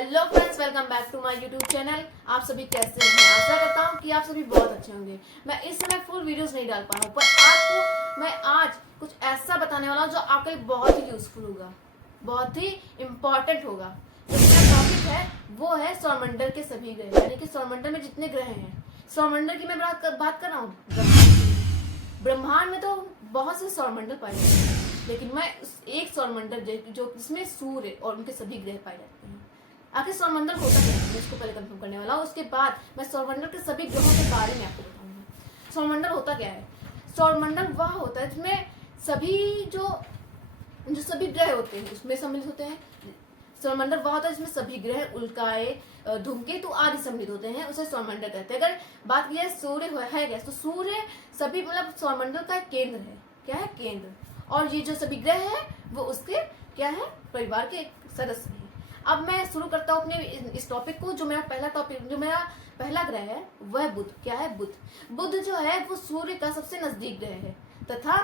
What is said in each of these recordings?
Hello friends, welcome back to my YouTube channel. आप सभी कैसे हैं? आशा करता हूँ कि आप सभी बहुत अच्छे होंगे। मैं इस समय फुल वीडियोस नहीं डाल पा रहा हूँ, पर आपको मैं आज कुछ ऐसा बताने वाला हूँ जो आपके लिए बहुत ही यूजफुल होगा, बहुत ही इम्पोर्टेंट होगा। जो मेरा टॉपिक है वो है सौरमंडल के सभी ग्रह, यानी कि सौरमंडल में जितने ग्रह हैं। सौरमंडल की मैं बात कर रहा हूँ। ब्रह्मांड में तो बहुत से सौरमंडल पाए जाते हैं, लेकिन मैं उस एक सौरमंडल जो जिसमें सूर्य और उनके सभी ग्रह पाए जाते हैं। आखिर सौरमंडल होता क्या है, मैं इसको पहले कंफर्म करने वाला हूँ। उसके बाद मैं सौरमंडल के सभी ग्रहों के बारे में आपको बताऊंगा। सौरमंडल होता क्या है? सौरमंडल वह होता है जिसमें सभी जो सभी ग्रह होते हैं उसमें सम्मिलित होते हैं। सौरमंडल वह होता है जिसमें सभी ग्रह, उल्काएं, धूमकेतु आदि सम्मिलित होते हैं, उसे सौरमंडल कहते हैं। अगर बात की जाए सूर्य है क्या, तो सूर्य सभी मतलब सौरमंडल का केंद्र है। क्या है? केंद्र। और ये जो सभी ग्रह है वो उसके क्या है? परिवार के एक सदस्य हैं। अब मैं शुरू करता हूँ अपने इस टॉपिक को। जो मेरा पहला ग्रह है वह बुध। क्या है? बुध। बुध जो है वो सूर्य का सबसे नजदीक ग्रह है, तथा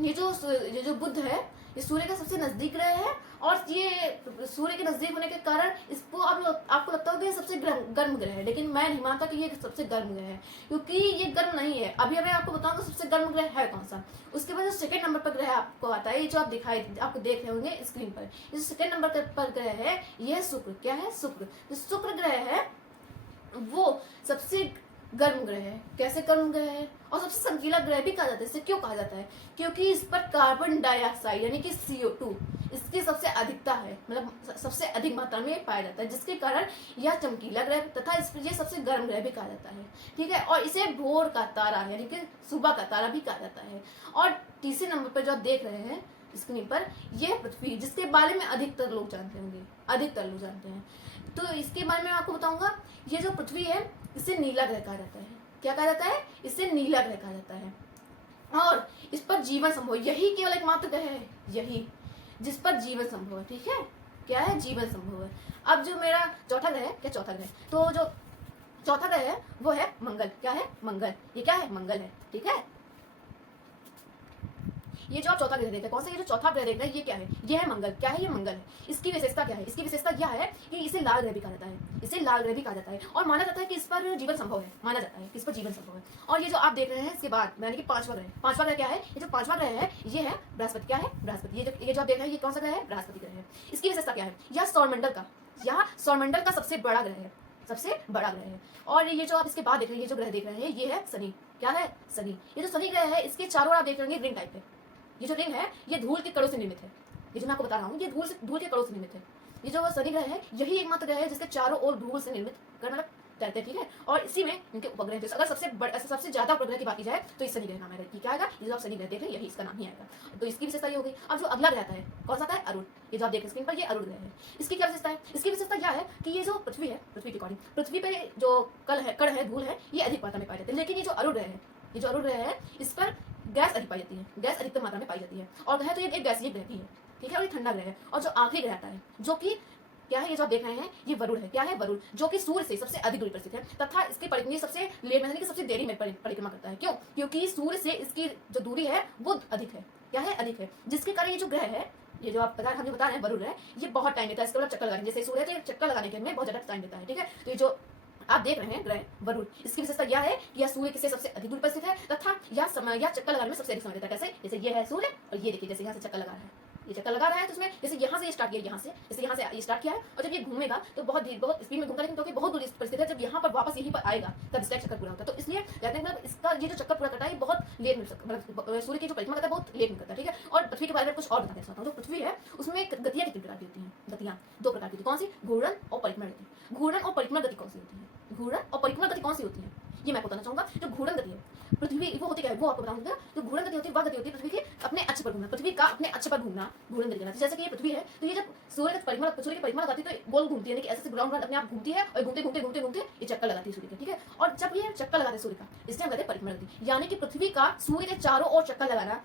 ये जो बुध है ये सूर्य का सबसे नजदीक ग्रह है। और ये सूर्य के नजदीक होने के कारण इसको आपको लगता होगा ये सबसे गर्म ग्रह है, लेकिन मैं नहीं मानता कि ये सबसे गर्म ग्रह है, क्योंकि ये गर्म नहीं है। अभी मैं आपको बताऊंगा सबसे गर्म ग्रह है कौन सा। उसके बाद जो सेकंड नंबर पर ग्रह आपको आता है, ये जो आपको देख रहे होंगे स्क्रीन पर, जो सेकंड नंबर पर ग्रह है यह शुक्र। क्या है? शुक्र। जो शुक्र ग्रह है वो सबसे गर्म ग्रह है। कैसे गर्म ग्रह है? और सबसे संकीला ग्रह भी कहा जाता है। इसे क्यों कहा जाता है? क्योंकि इस पर कार्बन डाइऑक्साइड यानी कि CO2 इसकी सबसे अधिकता है, मतलब सबसे अधिक मात्रा में पाया जाता है, जिसके कारण यह चमकीला ग्रह तथा ये सबसे गर्म ग्रह भी कहा जाता है। ठीक है। और इसे भोर का तारा यानी कि सुबह का तारा भी कहा जाता है। और तीसरे नंबर पर जो आप देख रहे हैं स्क्रीन पर, यह पृथ्वी, जिसके बारे में अधिकतर लोग जानते होंगे, अधिकतर लोग जानते हैं। तो इसके बारे में आपको बताऊंगा। ये जो पृथ्वी है इसे नीला ग्रह कहा जाता है। क्या कहा जाता है? इसे नीला ग्रह कहा जाता है। और इस पर जीवन संभव, यही केवल एकमात्र ग्रह है यही जिस पर जीवन संभव है। ठीक है। क्या है? जीवन संभव है। अब जो मेरा चौथा ग्रह है, क्या चौथा ग्रह, तो जो चौथा ग्रह है वो है मंगल। क्या है? मंगल। ये क्या है? मंगल है। ठीक है। ये जो आप चौथा ग्रह देख रहे हैं, कौन सा? ये जो चौथा ग्रह देख रहे हैं ये क्या है? ये है मंगल। क्या है? ये मंगल है। इसकी विशेषता क्या है? इसकी विशेषता यह है कि इसे लाल ग्रह भी कहा जाता है। इसे लाल ग्रह भी कहा जाता है और माना जाता है कि इस पर जीवन संभव है। माना जाता है कि इस पर जीवन संभव है। और ये जो आप देख रहे हैं इसके बाद यानी कि पांचवा ग्रह क्या है? ये जो पांचवा ग्रह है ये है बृहस्पति। क्या है? बृहस्पति। ये जो आप देख रहे हैं ये कौन सा ग्रह है? बृहस्पति ग्रह है। इसकी विशेषता क्या है? यह सौरमंडल का सबसे बड़ा ग्रह है, सबसे बड़ा ग्रह है। और ये जो आप इसके बाद देख रहे हैं, ये जो ग्रह देख रहे हैं ये है शनि। क्या है? शनि। ये जो शनि ग्रह है इसके चारों ओर आप देख रहे हैं रिंग टाइप है। ये जो रिंग है ये धूल के कणों से निर्मित है। ये जो मैं आपको बता रहा हूँ ये धूल के कणों से निर्मित है। ये जो शनि ग्रह है यही एकमात्र ग्रह है जिसके चारों ओर धूल से निर्मित मतलब तैरते हैं। ठीक है। और इसी में इनके उपग्रह, जैसे अगर सबसे ज्यादा उपग्रह की बात की जाए तो इस शनि ग्रह नाम आएगा। क्या आएगा? ये जो आप शनि ग्रह देख रहे हैं यही इसका नाम ही आएगा। तो इसकी विशेषता ये हो गई। अब जो अगला ग्रह आता है कौन सा आता है? अरुण। ये जो आप देख रहे हैं स्क्रीन पर ये अरुण ग्रह है। इसकी क्या विशेषता है? इसकी विशेषता यह है कि ये जो पृथ्वी है, पृथ्वी के अकॉर्डिंग पृथ्वी पे जो कण है, धूल है, ये अधिक मात्रा में पाए जाते हैं। लेकिन ये जो अरुण ग्रह है इस पर गैस अधिक पाई जाती है, गैस अधिकतर मात्रा में पाई जाती है। और है तो ये एक गैसीय ग्रह भी है। ठीक है। और ये ठंडा ग्रह है। और जो आखिरी ग्रह आता है जो कि क्या है? ये जो आप देख रहे हैं ये वरुण है। क्या है? वरुण, जो कि सूर्य से सबसे अधिक दूरी पर स्थित है तथा इसकी परिक्रमा सबसे लेट यानी कि सबसे देरी में परिक्रमा करता है। क्यों? क्योंकि सूर्य से इसकी जो दूरी है वो अधिक है। क्या है? अधिक है। जिसके कारण ये जो ग्रह है, ये जो हम बता रहे हैं वरुण है, ये बहुत टाइम लेता है। इसके मतलब चक्कर लगाने, जैसे सूर्य है चक्कर लगाने के में बहुत ज्यादा टाइम लेता है। ठीक है। तो ये जो आप देख रहे हैं ग्रह वरुण, इसकी विशेषता यह है कि यह सूर्य से सबसे अधिक दूरी पर स्थित है तथा यह चक्कर लगाने में सबसे अधिक समय लेता है। कैसे? जैसे ये है सूर्य और ये देखिए जैसे यहाँ से चक्कर लगा रहा है, ये चक्कर लगा रहा है तो उसमें जैसे यहाँ से स्टार्ट किया, जैसे यहाँ से ये स्टार्ट किया है और जब ये घूमेगा तो बहुत स्पीड में घूमता है, लेकिन क्योंकि बहुत दूर परिस्थिति है, जब यहाँ पर वापस यहीं पर आएगा तब इसका चक्कर पूरा होता है। तो इसलिए कहते हैं मतलब इसका ये जो चक्कर पूरा करता है बहुत लेट में, मतलब सूर्य की जो परिक्रमा करता है बहुत लेट में करता है। ठीक है। और पृथ्वी के बारे में कुछ और बताना चाहता हूँ। जो पृथ्वी है उसमें गतियाँ कितनी प्रकार की होती हैं? गतियाँ दो प्रकार की होती है। कौन सी? घूर्णन और परिक्रमा गति। घूर्णन और परिक्रमा गति कौन सी होती है? घूर्णन और परिक्रमा गति कौन सी होती है ये मैं बताना चाहूंगा। जो घूर्णन गति है पृथ्वी वो होती क्या है वो आपको बताऊंगा। जो घूर्णन गति होती है वह गति होती है पृथ्वी के अपने अक्ष पर घूमना, पृथ्वी का अपने अक्ष पर घूमना घूर्णन गति कहलाती है। जैसे कि ये पृथ्वी है तो ये जब सूर्य की परिक्रमा लगाती है तो गोल घूमती है, यानी कि ऐसे ग्राउंड अपने आप घूमती है और घूमते घूमते घूमते घूमते ये चक्कर लगाती है सूर्य के। ठीक है। और जब ये चक्कर लगाते हैं सूर्य का, इसलिए हम कहते हैं परिक्रमा गति, यानी कि पृथ्वी का सूर्य के चारों ओर चक्कर लगाना,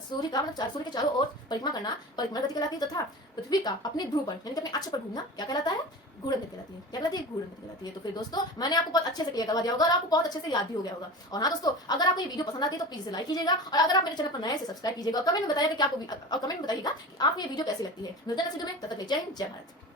सूर्य के चारों ओर परिक्रमा करना परिक्रमा गति कहलाती है। तथा पृथ्वी का अपने ध्रुव पर यानी कि अपने अक्ष पर घूमना क्या कहलाता है? घूर्णन गति कहलाती है। क्या कहलाती है? घूर्णन गति कहलाती है। तो फिर दोस्तों मैंने आपको बहुत अच्छे से क्लियर करवा दिया होगा और आपको बहुत अच्छे से याद भी हो गया होगा। और हाँ दोस्तों, अगर आपको ये वीडियो पसंद आती है तो प्लीज इसे लाइक कीजिएगा और अगर आप मेरे चैनल पर नए से सब्सक्राइब कीजिएगा और कमेंट में बताइएगा कि आपको वीडियो कैसी लगती है। मिलते हैं नेक्स्ट वीडियो में, तब तक जय हिंद, जय भारत।